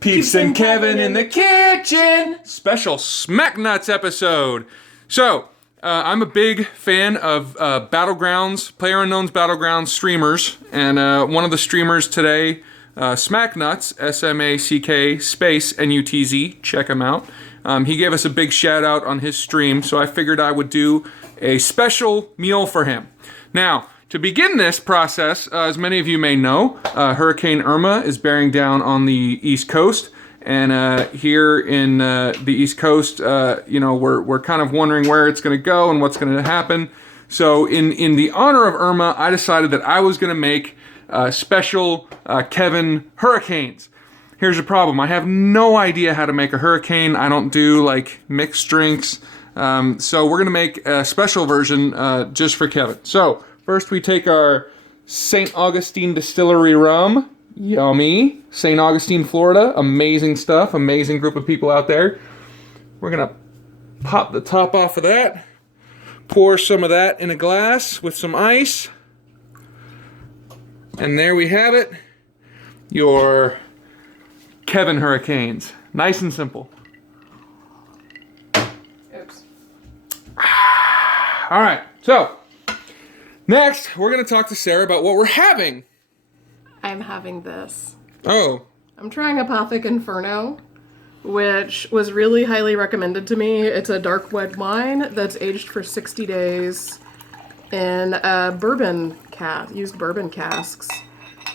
Peeps and Kevin in the kitchen. Special Smack Nuts episode. So, I'm a big fan of Battlegrounds, PlayerUnknown's Battlegrounds streamers. And one of the streamers today, Smack Nuts, SMACK space NUTZ. Check him out. He gave us a big shout out on his stream, so I figured I would do a special meal for him. Now, to begin this process, as many of you may know, Hurricane Irma is bearing down on the East Coast. And here in the East Coast, we're kind of wondering where it's going to go and what's going to happen. So in the honor of Irma, I decided that I was going to make special Kevin hurricanes. Here's the problem. I have no idea how to make a hurricane. I don't do like mixed drinks. So we're going to make a special version just for Kevin. So first we take our St. Augustine Distillery rum. Yummy. St. Augustine, Florida. Amazing stuff. Amazing group of people out there. We're going to pop the top off of that. Pour some of that in a glass with some ice. And there we have it. Your Kevin hurricanes. Nice and simple. Oops. All right. So, next, we're going to talk to Sarah about what we're having. I'm having this. Oh. I'm trying Apothic Inferno, which was really highly recommended to me. It's a dark red wine that's aged for 60 days in used bourbon casks.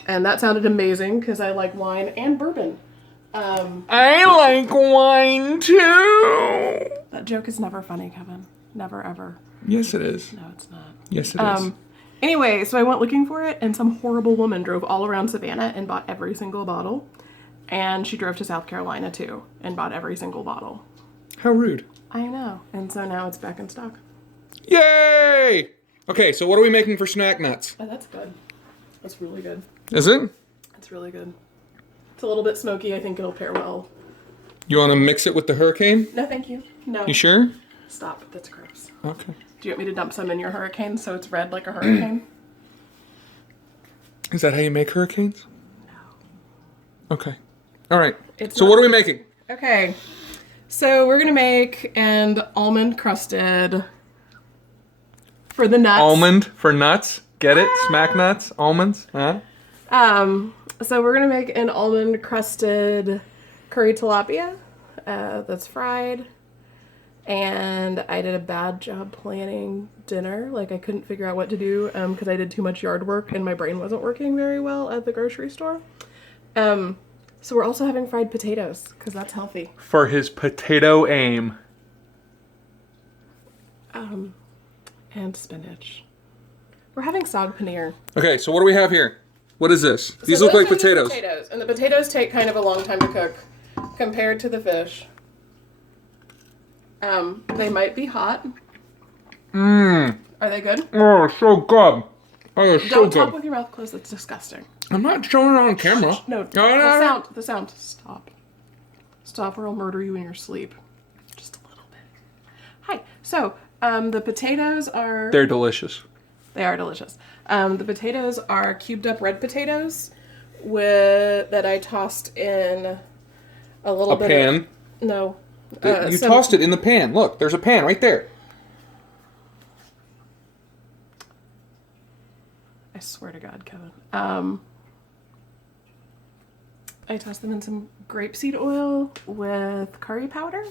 And that sounded amazing because I like wine and bourbon. I like wine too. That joke is never funny, Kevin. Never, ever. Yes, it is. No, it's not. Yes, it is. Anyway, so I went looking for it, and some horrible woman drove all around Savannah and bought every single bottle. And she drove to South Carolina, too, and bought every single bottle. How rude. I know. And so now it's back in stock. Yay! Okay, so what are we making for Snack Nuts? Oh, that's good. That's really good. Is it? It's really good. It's a little bit smoky. I think it'll pair well. You want to mix it with the hurricane? No, thank you. No. You sure? Stop. That's gross. Okay. Do you want me to dump some in your hurricane so it's red like a hurricane? Is that how you make hurricanes? No. Okay. All right. So what are we making? Okay. So we're going to make an almond crusted for the nuts. Almond for nuts. Get it? Smack nuts? Almonds? Huh? So we're going to make an almond crusted curry tilapia that's fried. And I did a bad job planning dinner. Like, I couldn't figure out what to do because I did too much yard work and my brain wasn't working very well at the grocery store. So we're also having fried potatoes because that's healthy. For his potato aim. And spinach. We're having sag paneer. Okay, so what do we have here? What is this? These look like potatoes. And the potatoes take kind of a long time to cook compared to the fish. They might be hot. Mmm. Are they good? Oh, so good. Oh, it's so Don't good. talk with your mouth closed. That's disgusting. I'm not showing it on camera. No, the sound. Stop. Stop or I'll murder you in your sleep. Just a little bit. Hi. So, the potatoes are... They're delicious. They are delicious. The potatoes are cubed up red potatoes that I tossed in a little bit pan? No. You tossed it in the pan. Look, there's a pan right there. I swear to God, Kevin. I tossed them in some grapeseed oil with curry powder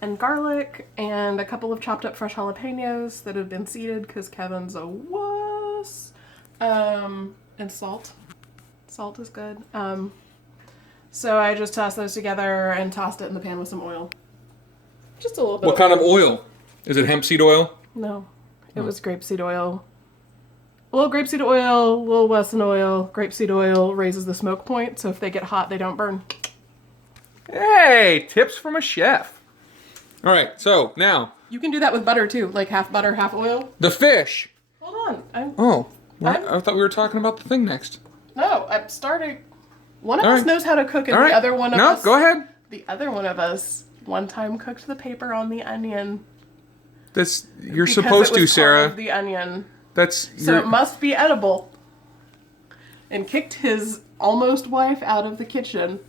and garlic and a couple of chopped up fresh jalapenos that have been seeded because Kevin's a wuss. And salt. Salt is good. So I just tossed those together and tossed it in the pan with some oil. Just a little bit. What kind of oil? Is it hemp seed oil? No. It was grapeseed oil. A little grapeseed oil, a little Wesson oil. Grapeseed oil raises the smoke point, so if they get hot, they don't burn. Hey, tips from a chef. All right, so now. You can do that with butter, too. Like half butter, half oil. The fish. Hold on. I thought we were talking about the thing next. No, I'm starting. One of us knows how to cook, and the other one of us... No, go ahead. The other one of us one time cooked the paper on the onion. You're supposed to, Sarah. The onion. So it must be edible. And kicked his almost wife out of the kitchen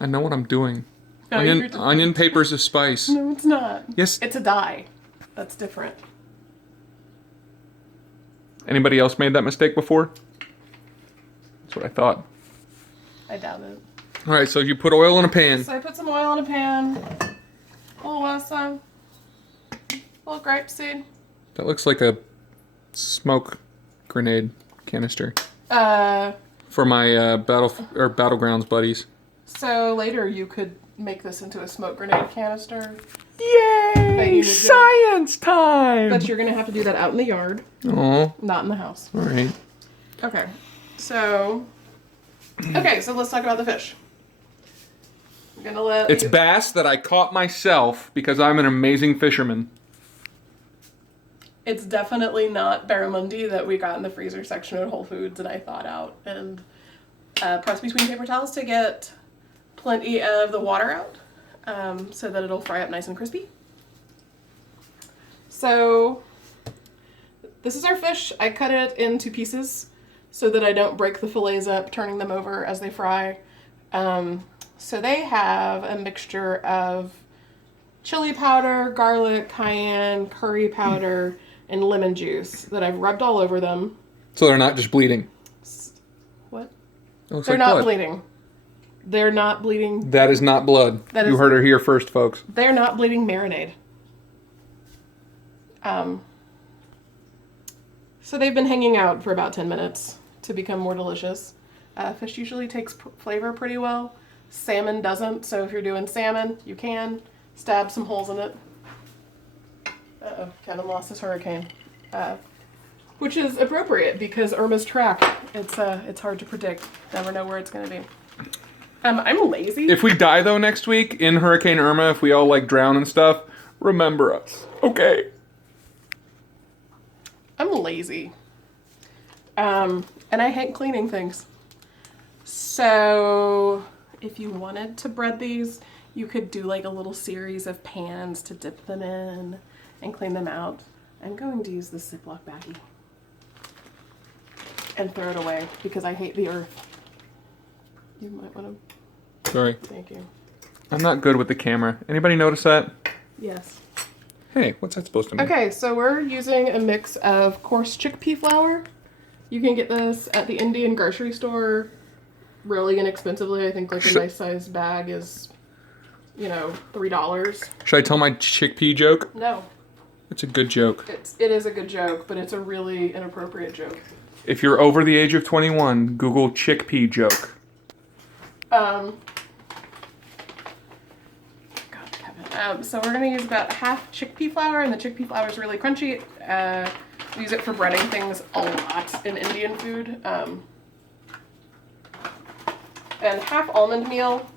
I know what I'm doing. No, Onion paper's a spice. No, it's not. Yes. It's a dye. That's different. Anybody else made that mistake before? That's what I thought. I doubt it. All right, so you put oil in a pan. So I put some oil in a pan. A little wasabi. A little grapeseed. That looks like a smoke grenade canister. For my battlegrounds buddies. So later you could make this into a smoke grenade canister. Yay! Science time! But you're gonna have to do that out in the yard. Oh. Not in the house. All right. Okay. So let's talk about the fish. I'm gonna let It's bass that I caught myself because I'm an amazing fisherman. It's definitely not barramundi that we got in the freezer section at Whole Foods that I thawed out and pressed between paper towels to get plenty of the water out so that it'll fry up nice and crispy. So this is our fish. I cut it into pieces so that I don't break the fillets up, turning them over as they fry. So they have a mixture of chili powder, garlic, cayenne, curry powder, and lemon juice that I've rubbed all over them. So they're not just bleeding. What? They're not bleeding. They're not bleeding. That is not blood. You heard her here first, folks. They're not bleeding marinade. So they've been hanging out for about 10 minutes to become more delicious. Fish usually takes flavor pretty well. Salmon doesn't, so if you're doing salmon, you can stab some holes in it. Uh-oh, Kevin lost his hurricane. Which is appropriate because Irma's track. It's hard to predict. Never know where it's going to be. I'm lazy. If we die though next week in Hurricane Irma, if we all like drown and stuff, remember us. Okay. I'm lazy. And I hate cleaning things. So if you wanted to bread these, you could do like a little series of pans to dip them in and clean them out. I'm going to use this Ziploc baggie and throw it away because I hate the earth. You might want to... Sorry. Thank you. I'm not good with the camera. Anybody notice that? Yes. Hey, what's that supposed to mean? Okay, so we're using a mix of coarse chickpea flour. You can get this at the Indian grocery store really inexpensively. I think like a nice sized bag is, $3. Should I tell my chickpea joke? No. It's a good joke. It is a good joke, but it's a really inappropriate joke. If you're over the age of 21, Google chickpea joke. God, Kevin. So we're going to use about half chickpea flour, and the chickpea flour is really crunchy. We use it for breading things a lot in Indian food. And half almond meal.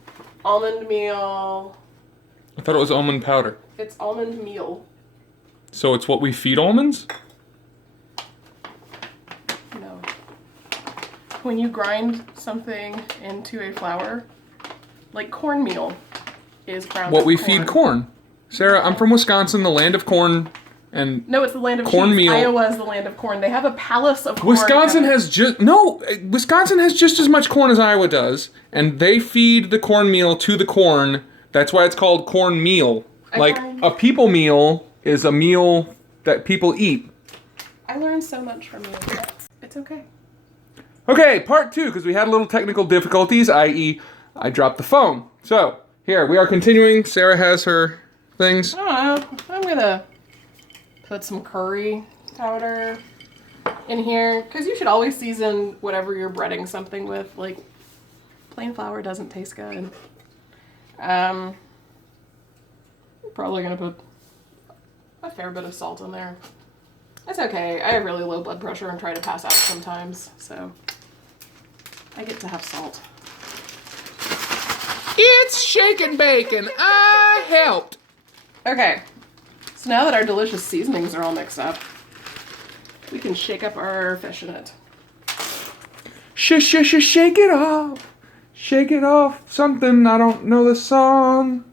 Almond meal. I thought it was almond powder. It's almond meal. So it's what we feed almonds? No. When you grind something into a flour, like cornmeal is ground What up we corn. feed corn. Sarah, I'm from Wisconsin, the land of corn and No, it's the land of cornmeal. cheese. Iowa is the land of corn. They have a palace of corn. Wisconsin has just as much corn as Iowa does, and they feed the cornmeal to the corn. That's why it's called cornmeal. Like a people meal is a meal that people eat. I learned so much from you. It's okay. Okay, part 2, because we had a little technical difficulties, i.e. I dropped the phone. So, here, we are continuing. Sarah has her things. I don't know. I'm gonna put some curry powder in here, because you should always season whatever you're breading something with. Like, plain flour doesn't taste good. Probably gonna put a fair bit of salt in there. It's okay. I have really low blood pressure and try to pass out sometimes, so I get to have salt. It's shaken bacon. I helped. Okay, so now that our delicious seasonings are all mixed up, we can shake up our fish in it. Shake it off. Shake it off. Something, I don't know the song.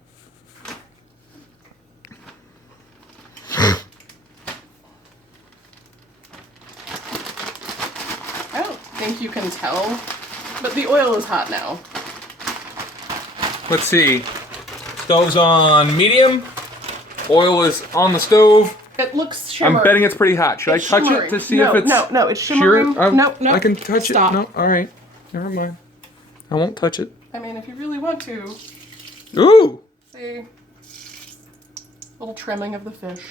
I don't think you can tell, but the oil is hot now. Let's see. Stove's on medium. Oil is on the stove. It looks shimmering. I'm betting it's pretty hot. Should I touch shimmering. it to see if it's... No, it's shimmering. No, I can touch Stop. it. No, all right. Never mind. I won't touch it. I mean, if you really want to. Ooh! See? Little trimming of the fish.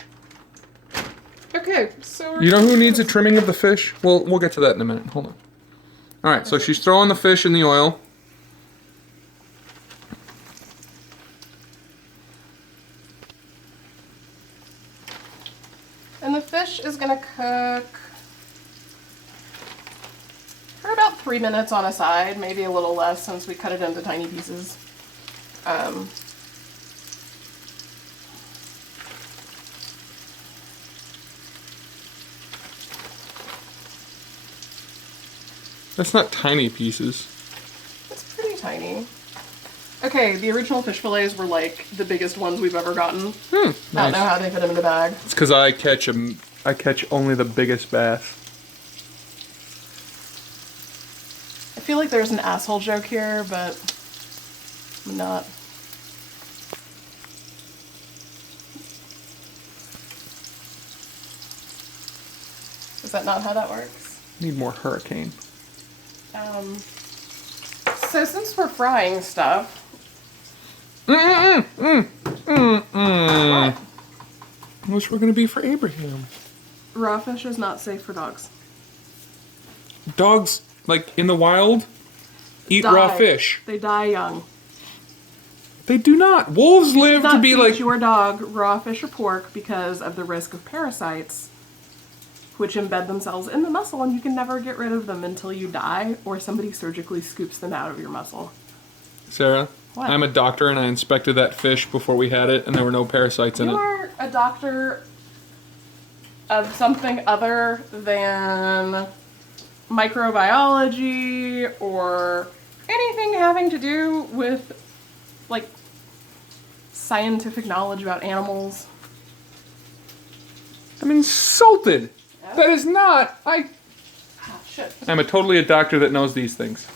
Okay, so... You know who needs a trimming of the fish? Well, we'll get to that in a minute. Hold on. All right, so she's throwing the fish in the oil. And the fish is gonna cook for about 3 minutes on a side, maybe a little less since we cut it into tiny pieces. That's not tiny pieces. It's pretty tiny. Okay, the original fish fillets were like the biggest ones we've ever gotten. Nice. I don't know how they fit them in a bag. It's because I catch only the biggest bass. I feel like there's an asshole joke here, but I'm not. Is that not how that works? Need more hurricane. So since we're frying stuff, I wish we're gonna be for Abraham. raw fish is not safe for dogs. Dogs, like in the wild, eat Die. raw fish. They die young. They do not. Wolves live Do to not be feed like. your dog raw fish or pork because of the risk of parasites, which embed themselves in the muscle, and you can never get rid of them until you die or somebody surgically scoops them out of your muscle. Sarah, What? I'm a doctor and I inspected that fish before we had it, and there were no parasites in You it. are a doctor of something other than microbiology or anything having to do with, like, scientific knowledge about animals. I'm insulted. That is not. Ah, shit. I'm totally a doctor that knows these things.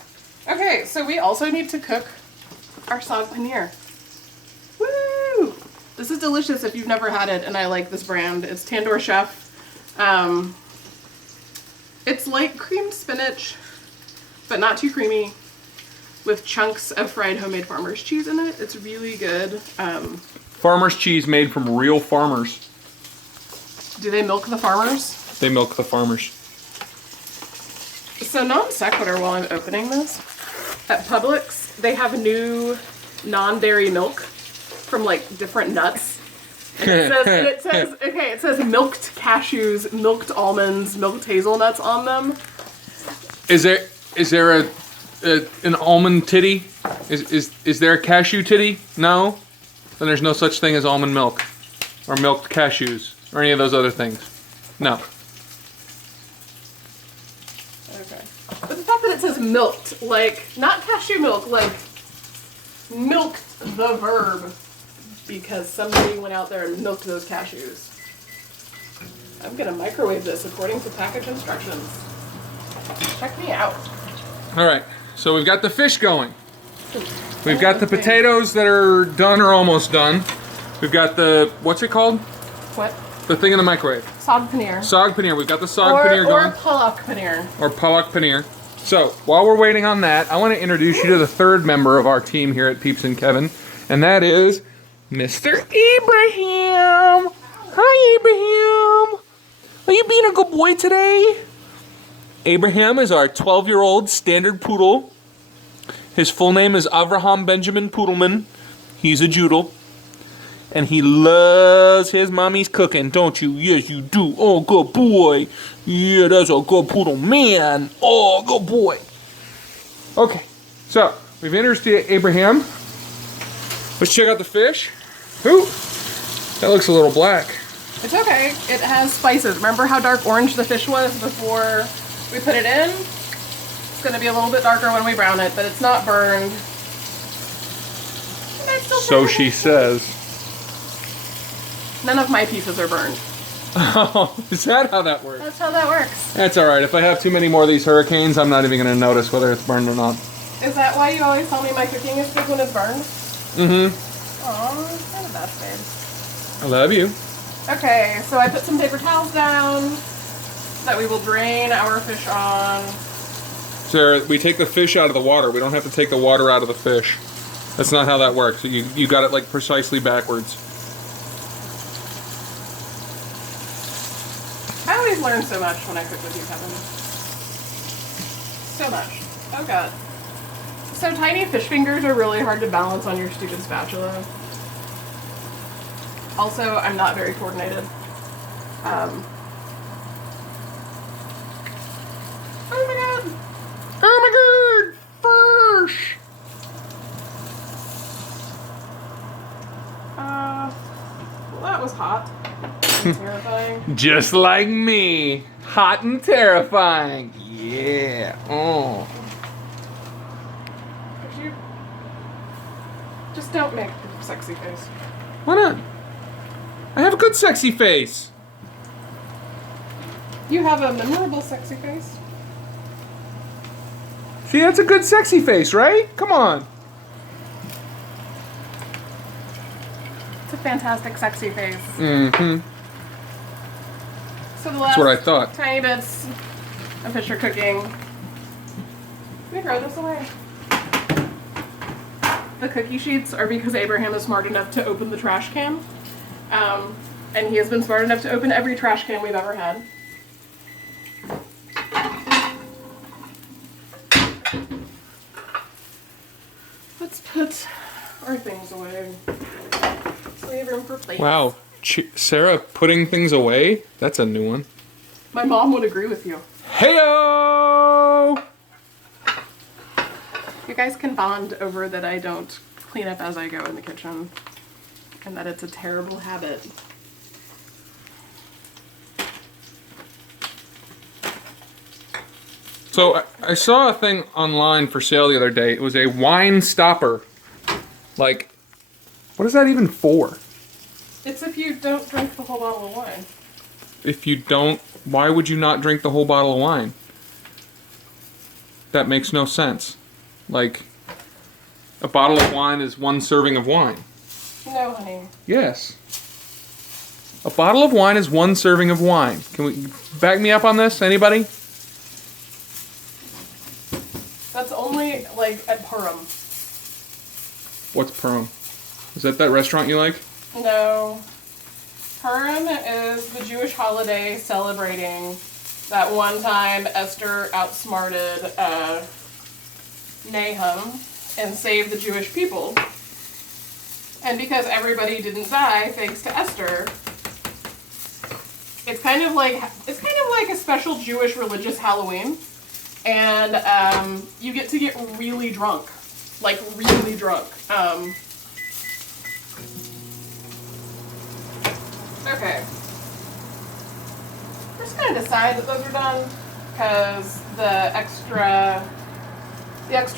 Okay, so we also need to cook our sag paneer. Woo! This is delicious if you've never had it, and I like this brand. It's Tandoor Chef. It's like creamed spinach, but not too creamy, with chunks of fried homemade farmer's cheese in it. It's really good. Farmer's cheese made from real farmers. Do they milk the farmers? They milk the farmers. So non sequitur while I'm opening this, at Publix, they have new non-dairy milk from like different nuts. And it says milked cashews, milked almonds, milked hazelnuts on them. Is there an almond titty? Is there a cashew titty? No? Then there's no such thing as almond milk or milked cashews or any of those other things. No. Okay. But the fact that it says milked, like, not cashew milk, like, milked the verb, because somebody went out there and milked those cashews. I'm gonna microwave this according to package instructions. Check me out. All right. So we've got the fish going. We've got the potatoes that are done or almost done. We've got the, what's it called? What? The thing in the microwave. Sag paneer. Sag paneer. We've got the sag paneer going. Or palak paneer. Or palak paneer. So while we're waiting on that, I want to introduce you to the third member of our team here at Peeps and Kevin, and that is Mr. Abraham. Hi, Abraham. Are you being a good boy today? Abraham is our 12-year-old standard poodle. His full name is Avraham Benjamin Poodleman. He's a Joodle. And he loves his mommy's cooking, don't you? Yes, you do. Oh, good boy. Yeah, that's a good poodle man. Oh, good boy. Okay, so we've introduced you to Abraham. Let's check out the fish. Ooh, that looks a little black. It's okay. It has spices. Remember how dark orange the fish was before we put it in? It's going to be a little bit darker when we brown it, but it's not burned. So she says. None of my pieces are burned. Oh, is that how that works? That's how that works. That's all right. If I have too many more of these hurricanes, I'm not even going to notice whether it's burned or not. Is that why you always tell me my cooking is good when it's burned? Mm-hmm. Aw, you're the best, babe. I love you. Okay, so I put some paper towels down that we will drain our fish on. Sarah, we take the fish out of the water. We don't have to take the water out of the fish. That's not how that works. You got it like precisely backwards. I always learn so much when I cook with you, Kevin. So much. Oh god. So tiny fish fingers are really hard to balance on your stupid spatula. Also, I'm not very coordinated. Oh my god! Oh my god! Fish! Well, that was hot and terrifying. Just like me. Hot and terrifying. Yeah. Oh. Could you just don't make a sexy face? Why not? I have a good sexy face. You have a memorable sexy face. See, that's a good sexy face, right? Come on. It's a fantastic sexy face. Mm-hmm. So the That's last what I thought. tiny bits of fish are cooking. Let me throw this away. The cookie sheets are because Abraham is smart enough to open the trash can. And he has been smart enough to open every trash can we've ever had. Let's put our things away. So we have room for plates. Wow. Sarah putting things away? That's a new one. My mom would agree with you. Heyo! You guys can bond over that I don't clean up as I go in the kitchen. And that it's a terrible habit. So I saw a thing online for sale the other day. It was a wine stopper. Like, what is that even for? It's if you don't drink the whole bottle of wine. If you don't, why would you not drink the whole bottle of wine? That makes no sense. Like, a bottle of wine is one serving of wine. No, honey. Yes. A bottle of wine is one serving of wine. Can we back me up on this? Anybody? That's only, like, at Purim. What's Purim? Is that restaurant you like? No. Purim is the Jewish holiday celebrating that one time Esther outsmarted Nahum and saved the Jewish people. And because everybody didn't die thanks to Esther, it's kind of like a special Jewish religious Halloween. And you get to get really drunk. Like, really drunk. Okay. We're just gonna decide that those are done, because the extra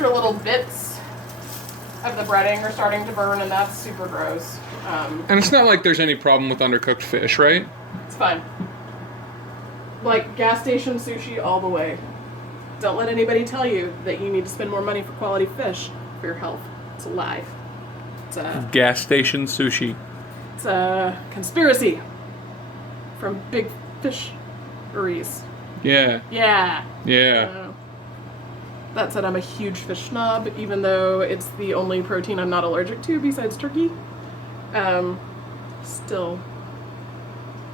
little bits of the breading are starting to burn, and that's super gross. And it's not like there's any problem with undercooked fish, right? It's fine. Like, gas station sushi all the way. Don't let anybody tell you that you need to spend more money for quality fish for your health. It's a lie. Gas station sushi. It's a conspiracy from big fisheries. Yeah. Yeah. Yeah. That said, I'm a huge fish snob, even though it's the only protein I'm not allergic to besides turkey. Still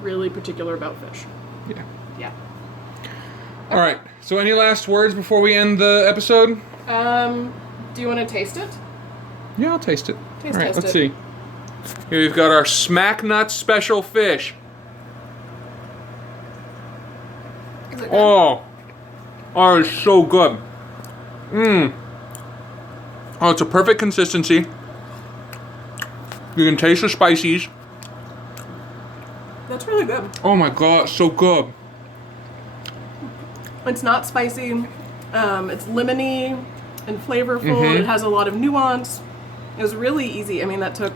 really particular about fish. Yeah. Yeah. All right. So any last words before we end the episode? Do you want to taste it? Yeah, I'll taste it. Taste All right, test let's it. see. Here we've got our Smack Nutz special fish. Is it good? Oh, it's so good. Mmm. Oh, it's a perfect consistency. You can taste the spices. That's really good. Oh my god, so good. It's not spicy. It's lemony and flavorful. Mhm. It has a lot of nuance. It was really easy. I mean, that took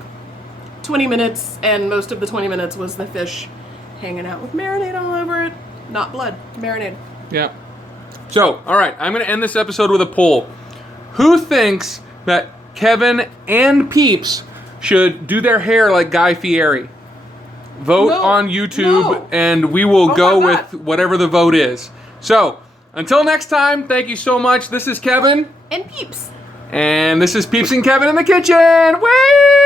20 minutes, and most of the 20 minutes was the fish hanging out with marinade all over it. Not blood, marinade. Yeah. So, all right, I'm going to end this episode with a poll. Who thinks that Kevin and Peeps should do their hair like Guy Fieri. Vote on YouTube, and we will go with whatever the vote is. So, until next time, thank you so much. This is Kevin. And Peeps. And this is Peeps and Kevin in the kitchen. Whee!